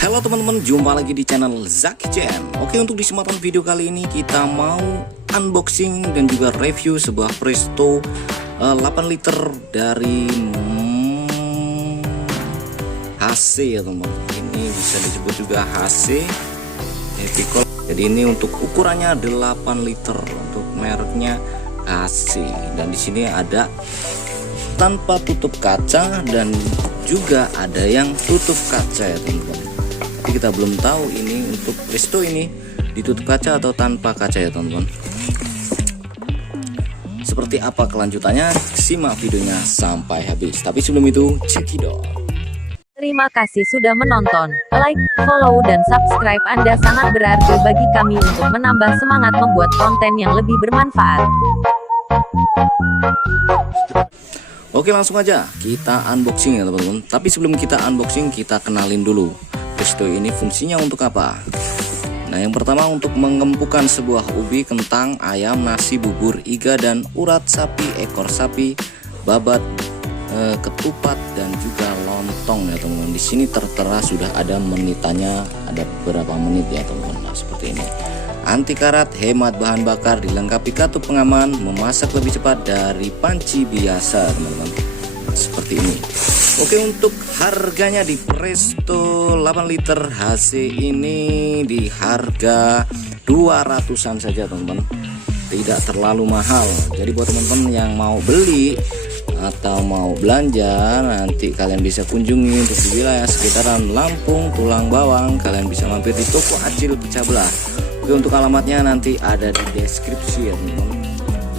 Halo teman-teman, jumpa lagi di channel Zaki Chen. Oke, untuk di kesempatan video kali ini kita mau unboxing dan juga review sebuah Presto 8 liter dari HC ya teman-teman. Ini bisa disebut juga HC Epical. Jadi ini untuk ukurannya 8 liter untuk mereknya HC, dan di sini ada tanpa tutup kaca dan juga ada yang tutup kaca ya teman-teman. Tapi kita belum tahu ini untuk Presto ini ditutup kaca atau tanpa kaca ya teman-teman. Seperti apa kelanjutannya, simak videonya sampai habis. Tapi sebelum itu, cekidot. Terima kasih sudah menonton. Like, follow, dan subscribe Anda sangat berarti bagi kami untuk menambah semangat membuat konten yang lebih bermanfaat. Oke, langsung aja kita unboxing ya teman-teman. Tapi sebelum kita unboxing, kita kenalin dulu Presto ini fungsinya untuk apa. Nah, yang pertama untuk mengempukan sebuah ubi, kentang, ayam, nasi, bubur, iga, dan urat sapi, ekor sapi, babat, ketupat, dan juga lontong ya teman-teman. Di sini tertera sudah ada menitannya, ada beberapa menit ya teman-teman. Nah, seperti ini. Anti karat, hemat bahan bakar, dilengkapi katup pengaman, memasak lebih cepat dari panci biasa teman-teman. Seperti ini. Oke, untuk harganya di Presto 8 liter HC ini di harga 200-an saja teman-teman. Tidak terlalu mahal. Jadi buat teman-teman yang mau beli atau mau belanja, nanti kalian bisa kunjungi untuk di wilayah sekitaran Lampung, Tulang Bawang. Kalian bisa mampir di toko Acil Pecah Belah. Oke, untuk alamatnya nanti ada di deskripsi ya teman-teman.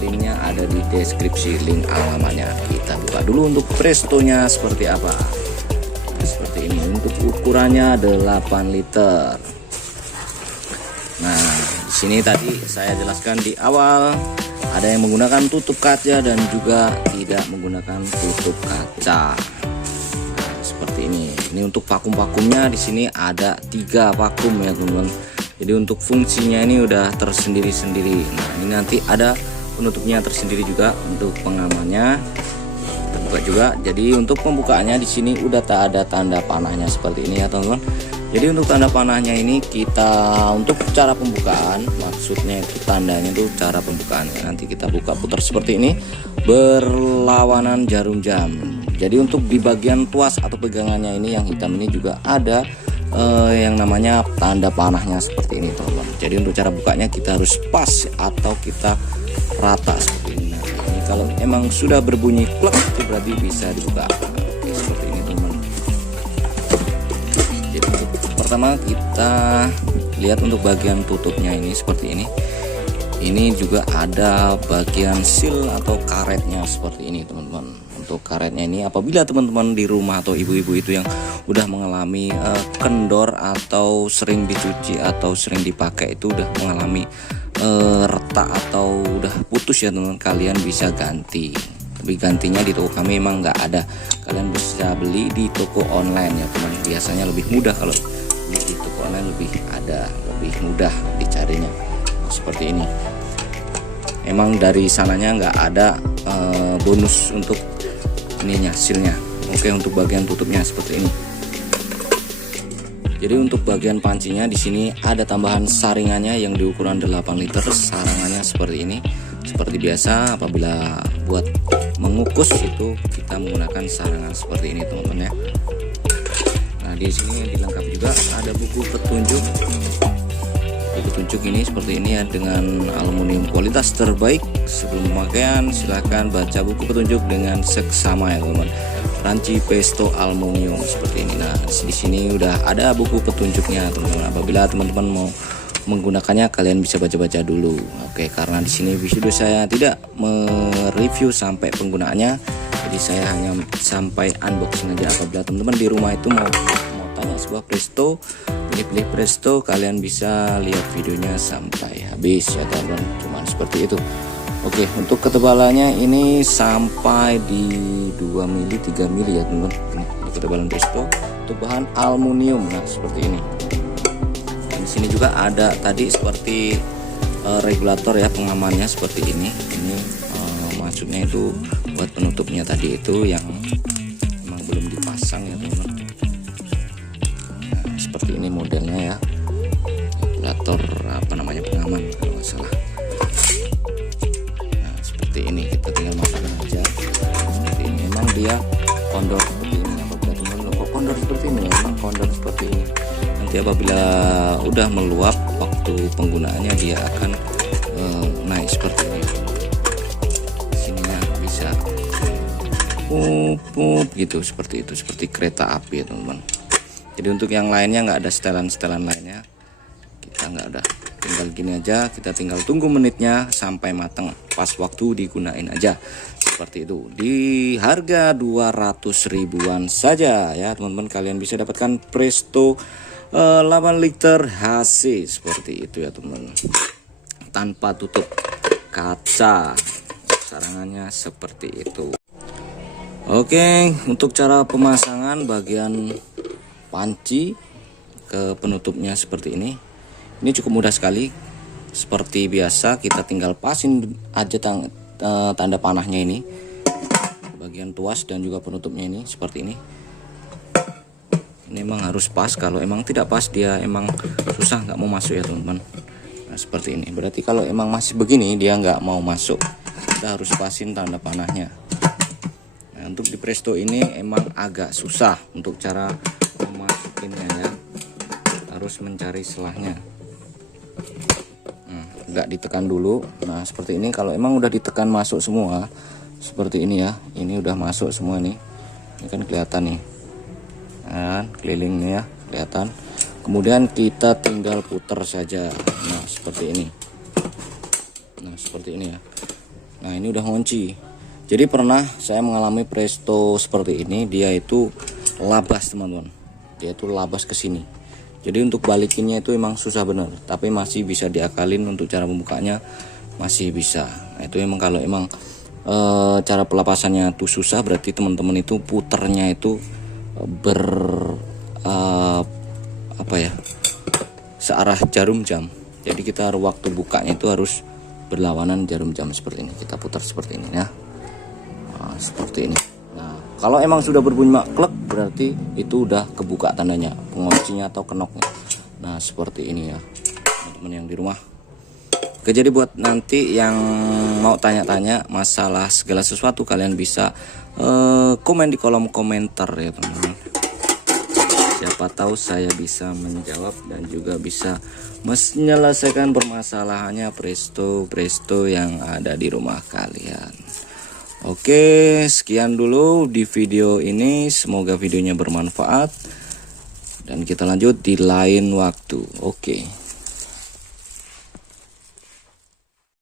Linknya ada di deskripsi, link alamatnya. Kita buka dulu untuk Prestonya seperti apa. Nah, seperti ini. Untuk ukurannya 8 liter. Nah, di sini tadi saya jelaskan di awal, ada yang menggunakan tutup kaca dan juga tidak menggunakan tutup kaca. Nah, seperti ini. Ini untuk vakum-vakumnya di sini ada 3 vakum ya teman-teman. Jadi untuk fungsinya ini udah tersendiri-sendiri. Nah, ini nanti ada penutupnya tersendiri juga untuk pengamannya. Kita buka juga. Jadi untuk pembukaannya di sini udah tak ada tanda panahnya seperti ini ya teman-teman. Jadi untuk tanda panahnya ini kita untuk cara pembukaan, maksudnya itu tandanya itu cara pembukaannya. Nanti kita buka putar seperti ini, berlawanan jarum jam. Jadi untuk di bagian tuas atau pegangannya ini yang hitam ini juga ada yang namanya tanda panahnya seperti ini teman-teman. Jadi untuk cara bukanya kita harus pas atau kita rata seperti ini. Nah, ini kalau emang sudah berbunyi klek itu berarti bisa dibuka. Oke, seperti ini teman-teman. Jadi untuk pertama kita lihat untuk bagian tutupnya ini seperti ini. Ini juga ada bagian seal atau karetnya seperti ini teman-teman. Untuk karetnya ini apabila teman-teman di rumah atau ibu-ibu itu yang udah mengalami kendor atau sering dicuci atau sering dipakai itu udah mengalami retak atau udah putus ya teman-teman, kalian bisa ganti. Tapi gantinya di toko kami memang nggak ada. Kalian bisa beli di toko online ya teman. Biasanya lebih mudah kalau beli di toko online, lebih mudah dicarinya. Seperti ini. Emang dari sananya nggak ada bonus untuk ininya, silnya. Oke, untuk bagian tutupnya seperti ini. Jadi untuk bagian pancinya di sini ada tambahan saringannya yang di ukuran 8 liter. Sarangannya seperti ini. Seperti biasa apabila buat mengukus itu kita menggunakan sarangan seperti ini teman-teman ya. Nah, di sini dilengkapi juga ada buku petunjuk. Petunjuk ini seperti ini ya, dengan aluminium kualitas terbaik. Sebelum pemakaian silahkan baca buku petunjuk dengan seksama ya teman-teman. Ranci Presto aluminium seperti ini. Nah, di sini udah ada buku petunjuknya teman-teman. Apabila teman-teman mau menggunakannya kalian bisa baca-baca dulu. Oke, karena di sini video saya tidak mereview sampai penggunaannya. Jadi saya hanya sampai unboxing aja. Apabila teman-teman di rumah itu mau tanya sebuah Presto, pilih Presto, kalian bisa lihat videonya sampai habis ya teman-teman. Cuman seperti itu. Oke, untuk ketebalannya ini sampai di 2 mili 3 mili ya teman-teman. Ini ketebalan Presto untuk bahan aluminium. Nah, seperti ini. Dan di sini juga ada tadi seperti regulator ya pengamannya seperti ini. Ini maksudnya itu buat penutupnya tadi itu yang memang belum dipasang ya teman-teman. Nah, seperti seperti ini modelnya ya, regulator apa namanya, pengaman kalau nggak salah. Nah seperti ini, kita tinggal masukkan aja seperti ini. Memang dia kondor seperti ini. Apabila teman-teman kok kondor seperti ini, memang kondor seperti ini. Nanti apabila udah meluap waktu penggunaannya dia akan naik seperti ini. Sininya bisa pup gitu, seperti itu, seperti kereta api ya teman-teman. Jadi untuk yang lainnya nggak ada setelan-setelan lainnya, kita nggak ada, tinggal gini aja, kita tinggal tunggu menitnya sampai matang, pas waktu digunain aja seperti itu. Di harga 200 ribuan saja ya teman-teman, kalian bisa dapatkan Presto 8 liter HC seperti itu ya teman-teman, tanpa tutup kaca, sarangannya seperti itu. Oke, untuk cara pemasangan bagian panci ke penutupnya seperti ini cukup mudah sekali. Seperti biasa, kita tinggal pasin aja tanda panahnya ini, bagian tuas dan juga penutupnya ini seperti ini. Ini emang harus pas, kalau emang tidak pas dia emang susah, nggak mau masuk ya teman-teman. Nah seperti ini, berarti kalau emang masih begini dia nggak mau masuk, kita harus pasin tanda panahnya. Nah, untuk di Presto ini emang agak susah untuk cara memasukinnya ya, harus mencari selahnya. Agak ditekan dulu. Nah seperti ini, kalau emang udah ditekan masuk semua seperti ini ya, ini udah masuk semua nih, ini kan kelihatan nih, nah, kelilingnya ya kelihatan. Kemudian kita tinggal putar saja. Nah seperti ini, nah seperti ini ya. Nah ini udah ngunci. Jadi pernah saya mengalami Presto seperti ini, dia itu labas teman-teman, dia itu labas ke sini. Jadi untuk balikinnya itu emang susah bener, tapi masih bisa diakalin. Untuk cara membukanya masih bisa. Nah itu emang kalau emang cara pelepasannya tuh susah, berarti teman-teman itu puternya itu apa ya, searah jarum jam. Jadi kita waktu bukanya itu harus berlawanan jarum jam seperti ini. Kita putar seperti ini ya. Nah, seperti ini. Nah, kalau emang sudah berbunyi klek, berarti itu udah kebuka tandanya, penguncinya atau kenoknya. Nah, seperti ini ya, teman-teman yang di rumah. Oke, jadi buat nanti yang mau tanya-tanya masalah segala sesuatu, kalian bisa komen di kolom komentar ya teman-teman. Siapa tahu saya bisa menjawab dan juga bisa menyelesaikan permasalahannya Presto yang ada di rumah kalian. Oke, sekian dulu di video ini. Semoga videonya bermanfaat dan kita lanjut di lain waktu. Oke.